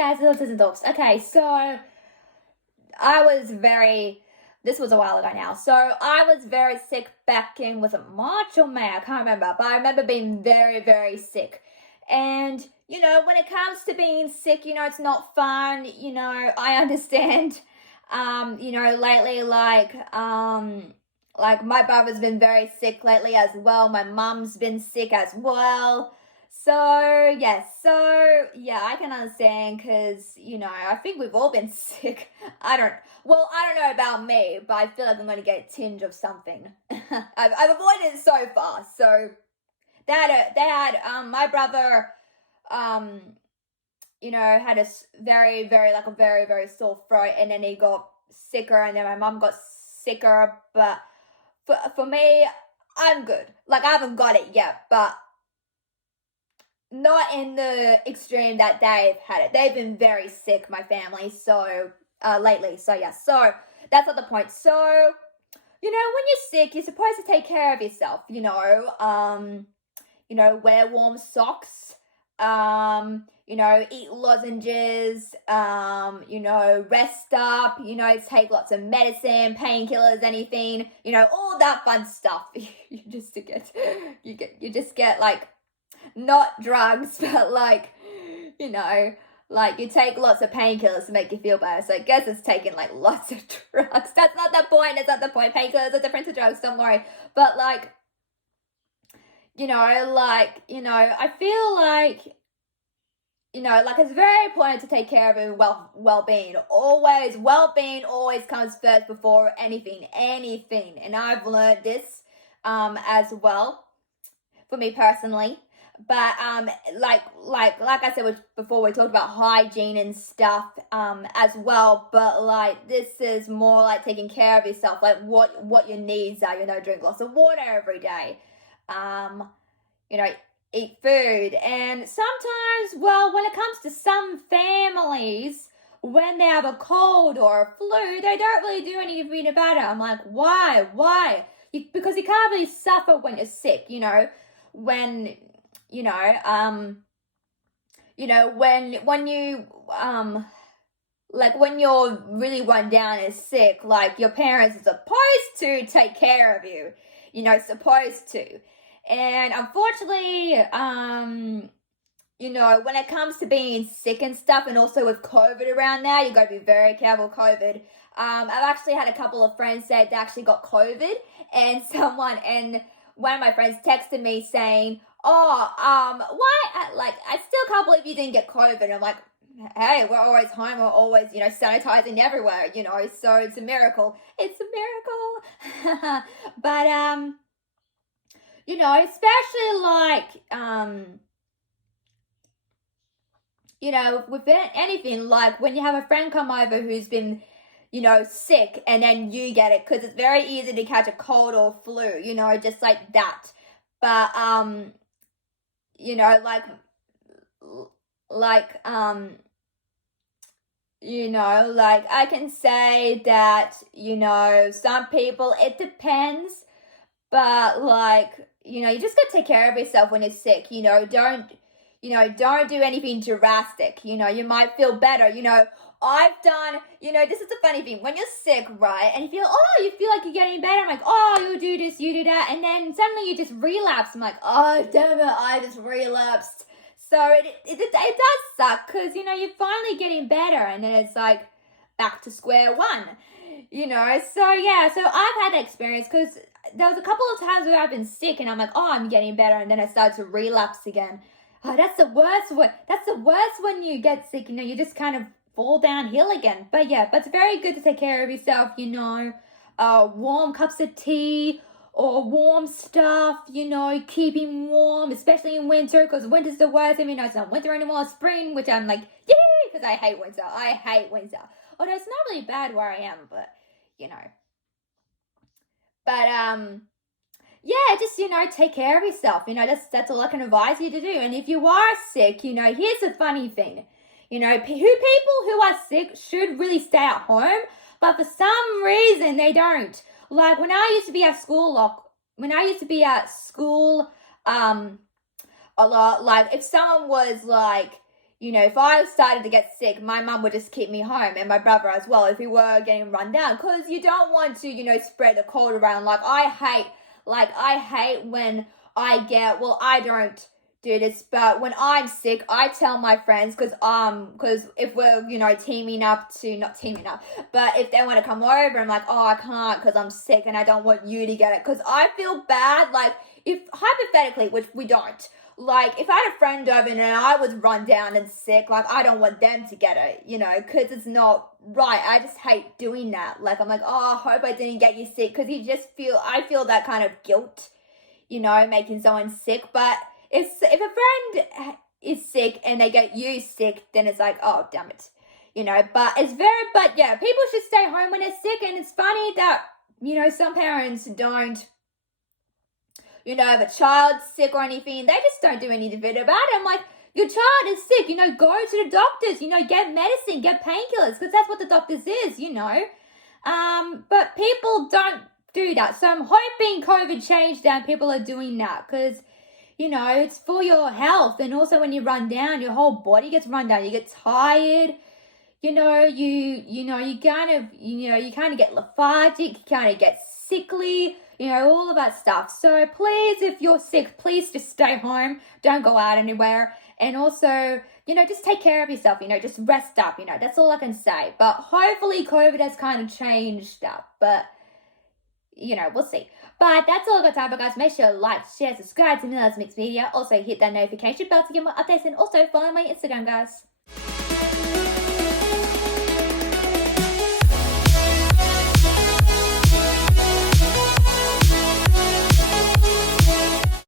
guys, Autism Talks. Okay, so this was a while ago now. So I was very sick back in, was it March or May? I can't remember, but I remember being very, very sick. And, when it comes to being sick, it's not fun. I understand, lately, like my brother's been very sick lately as well. My mum's been sick as well. So, yes, yeah, I can understand because, I think we've all been sick. I don't know about me, but I feel like I'm going to get a tinge of something. I've avoided it so far. So, my brother, had a very, very, like a very, very sore throat, and then he got sicker, and then my mum got sicker, but for me, I'm good. Like, I haven't got it yet, but not in the extreme that they've had it. They've been very sick, my family, so, lately. So, yeah, so that's not the point. So, when you're sick, you're supposed to take care of yourself, wear warm socks, eat lozenges, rest up, take lots of medicine, painkillers, anything, all that fun stuff. you just get like, not drugs, but like, you take lots of painkillers to make you feel better. So I guess it's taking like lots of drugs. That's not the point. Painkillers are different to drugs. Don't worry. But like, I feel like, it's very important to take care of your well-being. Well-being always comes first before anything. And I've learned this, as well, for me personally. But, like I said before, we talked about hygiene and stuff, as well. But, like, this is more like taking care of yourself, like what your needs are, drink lots of water every day. Eat food. And sometimes, well, when it comes to some families, when they have a cold or a flu, they don't really do anything about it. I'm like, why? Because you can't really suffer when you're sick, when, when you, like when you're really run down and sick, like your parents are supposed to take care of you, supposed to. And unfortunately, when it comes to being sick and stuff, and also with COVID around now, you got to be very careful with COVID. I've actually had a couple of friends say they actually got COVID, and one of my friends texted me saying, why, like, I still can't believe you didn't get COVID. And I'm like, hey, we're always home, we're always, sanitizing everywhere, so it's a miracle. But, especially like, with anything, like when you have a friend come over who's been, sick, and then you get it, because it's very easy to catch a cold or flu, just like that. But, I can say that, some people, it depends, but like, you just gotta take care of yourself when you're sick, don't do anything drastic, you might feel better, I've done, this is the funny thing, when you're sick, right, and you feel like you're getting better, I'm like, you do this, you do that, and then suddenly you just relapse. I'm like, oh, damn it, I just relapsed. So it does suck, because, you're finally getting better, and then it's like, back to square one, so yeah, so I've had that experience, because there was a couple of times where I've been sick, and I'm like, I'm getting better, and then I started to relapse again. Oh, that's the worst. That's the worst when you get sick, you just kind of fall downhill again. But yeah, but it's very good to take care of yourself, warm cups of tea or warm stuff, keeping warm, especially in winter, because winter's the worst. I mean, it's not winter anymore, it's spring, which I'm like, yay, because I hate winter. Although it's not really bad where I am, but, But, yeah, just, take care of yourself. That's all I can advise you to do. And if you are sick, here's the funny thing. People who are sick should really stay at home, but for some reason they don't. Like when I used to be at school, a lot, like if someone was like, you know, if I started to get sick, my mum would just keep me home, and my brother as well, if we were getting run down, because you don't want to, you know, spread the cold around. I hate when I don't do this, but when I'm sick, I tell my friends, because if we're, you know, not teaming up, but if they want to come over, I'm like, oh, I can't because I'm sick and I don't want you to get it, because I feel bad, like, if hypothetically, which we don't, like, if I had a friend over and I was run down and sick, like, I don't want them to get it, you know, because it's not right. I just hate doing that. Like, I'm like, oh, I hope I didn't get you sick, because I feel that kind of guilt, you know, making someone sick. But if a friend is sick and they get you sick, then it's like, oh, damn it, you know. But yeah, people should stay home when they're sick. And it's funny that, you know, some parents don't, you know, if a child's sick or anything, they just don't do anything about it. I'm like, your child is sick, you know, go to the doctors, you know, get medicine, get painkillers, because that's what the doctors is, you know. But people don't do that. So I'm hoping COVID changed that, people are doing that, because, you know, it's for your health. And also when you run down, your whole body gets run down. You get tired, you know, you kind of get lethargic, you kind of get sickly, you know, all of that stuff. So please, if you're sick, please just stay home. Don't go out anywhere. And also, you know, just take care of yourself, you know, just rest up, you know, that's all I can say. But hopefully COVID has kind of changed up, but, you know, we'll see. But that's all I've got time for, guys. Make sure to like, share, subscribe to Miller's Mixed Media. Also hit that notification bell to get more updates, and also follow my Instagram, guys.